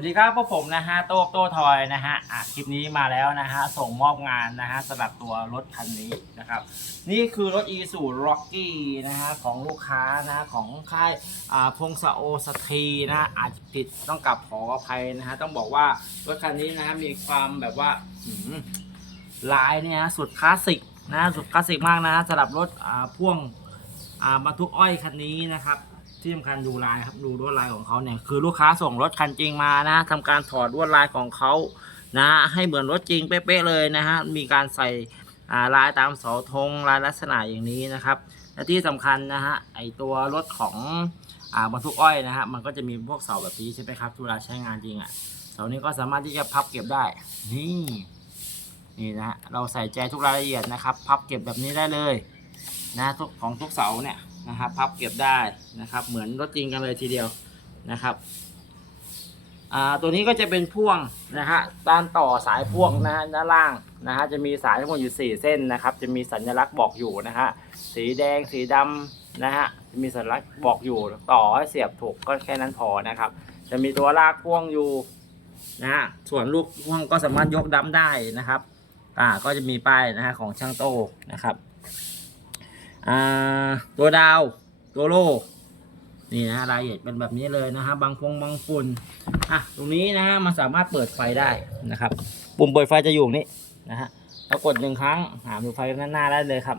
วัสดีครับพวกผมนะฮะโต้โต้ทอยนะฮะอะคลิปนี้มาแล้วนะฮะส่งมอบงานนะฮะสำหรับตัวรถคันนี้นะครับ นี่คือรถ e s u Rocky นะฮะของลูกค้านะของค่ายอ่าพงศโอสตรีนะะอาจจะผิดต้องกลับขออภัยนะฮะต้องบอกว่ารถคันนี้นะฮะมีความแบบว่าลายเนี่ยฮะสุดคลาสสิกนะสุดคลาสสิกมากนะฮะสำหรับรถอ่าพ่วงอ่าบรรทุกอ้อยคันนี้นะครับ ที่สำคัญดูลายครับดูลวดลายของเขาเนี่ยคือลูกค้าส่งรถคันจริงมานะทำการถอดลวดลายของเขานะให้เหมือนรถจริงเป๊ะๆเลยนะฮะมีการใส่ลายตามเสาธงลายลักษณะอย่างนี้นะครับและที่สำคัญนะฮะไอตัวรถของบรรทุกอ้อยนะฮะมันก็จะมีพวกเสาแบบนี้ใช่ไหมครับเวลาใช้งานจริงอะ่ะเสานี้ก็สามารถที่จะพับเก็บได้นี่นี่นะฮะเราใส่ใจทุกรายละเอียดนะครับ พับเก็บแบบนี้ได้เลยนะทุกของทุกเสาเนี่ย นะครับพับเก็บได้นะครับ เหมือนรถจริงกันเลยทีเดียวนะครับอ่าตัวนี้ก็จะเป็นพ่วงนะฮะด้านต่อสายพ่วงนะฮะด้านล่างนะฮะจะมีสายทั้งหมดอยู่ 4 เส้นนะครับ จะมีสัญลักษณ์บอกอยู่นะฮะสีแดงสีดำนะฮะจะมีสัญลักษณ์บอกอยู่ต่อให้เสียบถูกก็แค่นั้นพอนะครับ จะมีตัวลากพ่วงอยู่นะฮะส่วนลูกพ่วงก็สามารถยกดัมได้นะครับอ่าก็จะมีป้ายนะฮะของช่างโต้นะครับ อ่าตัวดาวตัวโลนี่นะรายละเอียดเป็นแบบนี้เลยนะฮะบางพงบางฝุ่นอะตรงนี้นะฮะมันสามารถเปิดไฟได้นะครับ ปุ่มเปิดไฟจะอยู่ตรงนี้นะฮะแล้วกดหนึ่งครั้งหาดูไฟด้านหน้าได้เลยครับ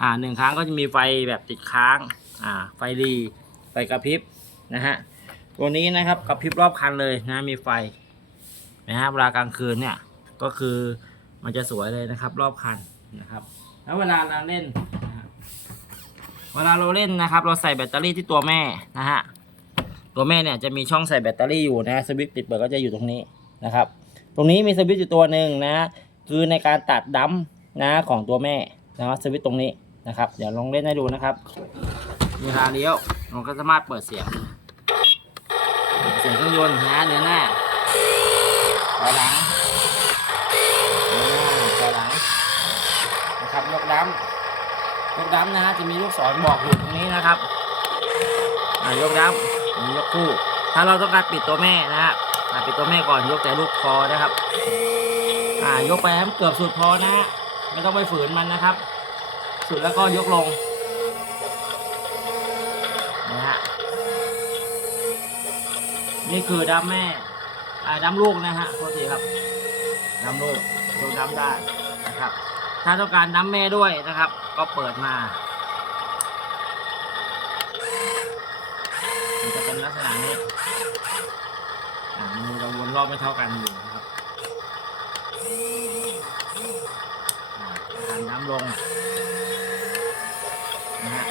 อ่าหนึ่งครั้งก็จะมีไฟแบบติดค้างอ่าไฟรีไฟกระพริบนะฮะตัวนี้นะครับกระพริบรอบคันเลยนะมีไฟนะฮะเวลากลางคืนเนี่ยก็คือมันจะสวยเลยนะครับ รอบคันนะครับ แล้วเวลาเราเล่น เวลาเราเล่นนะครับ เราใส่แบตเตอรี่ที่ตัวแม่นะฮะตัวแม่เนี่ยจะมีช่องใส่แบตเตอรี่อยู่นะสวิตช์ปิดเปิดก็จะอยู่ตรงนี้นะครับ ตรงนี้มีสวิตช์อยู่ตัวหนึ่งนะ คือในการตัดดัมนะของตัวแม่นะครับสวิตช์ตรงนี้นะครับ เดี๋ยวลองเล่นให้ดูนะครับเวลาเลี้ยวมันก็สามารถเปิดเสียง เสียงเครื่องยนต์นะเดินหน้าถอยหลังนหน้าถอยหลังนะครับยกดัม ยกดัมนะฮะจะมีลูกศรบอกอยู่ตรงนี้นะครับอ่ายกดัมมียกคู่ ถ้าเราต้องการปิดตัวแม่นะฮะอ่าปิดตัวแม่ก่อนยกแต่ลูกคอนะครับอ่ายกไปให้เกือบสุดพอนะฮะไม่ต้องไปฝืนมันนะครับ สุดแล้วก็ยกลงนะฮะนี่คือดัมแม่อ่าดัมลูกนะฮะโทษทีครับดัมลูกดูดัมได้นะครับ ถ้าต้องการน้ำแม่ด้วยนะครับ ก็เปิดมามันจะเป็นลักษณะนี้อ่ามือเราวนรอบไม่เท่ากันอยู่นะครับอ่าการน้ำลงนะฮะ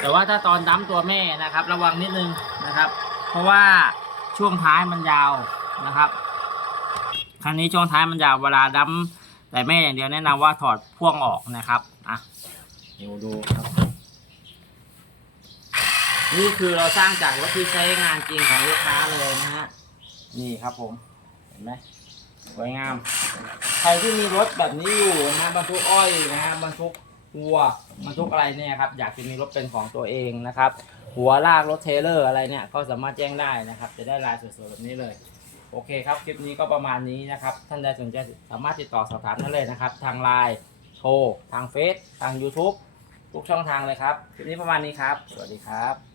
แต่ว่าถ้าตอนดั้มตัวแม่นะครับ ระวังนิดนึงนะครับ เพราะว่าช่วงท้ายมันยาวนะครับ ครั้งนี้ช่วงท้ายมันยาวเวลาดั้ม แต่แม่อย่างเดียวแนะนำว่าถอดพ่วงออกนะครับอะเดี๋ยวดูครับ นี่คือเราสร้างจากรถที่ใช้งานจริงของลูกค้าเลยนะฮะนี่ครับผม เห็นไหมสวยงาม ใครที่มีรถแบบนี้อยู่นะบรรทุกอ้อยนะฮะบรรทุกวัวบรรทุกอะไรเนี่ยครับ อยากจะมีรถเป็นของตัวเองนะครับ หัวลากรถเทเลอร์อะไรเนี่ย ก็สามารถแจ้งได้นะครับ จะได้ลายสวยๆแบบนี้เลย โอเคครับ คลิปนี้ก็ประมาณนี้นะครับ ท่านใดสนใจสามารถติดต่อสอบถามได้เลยนะครับ ทางไลน์โทรทางเฟซทาง YouTube ทุกช่องทางเลยครับ คลิปนี้ประมาณนี้ครับ สวัสดีครับ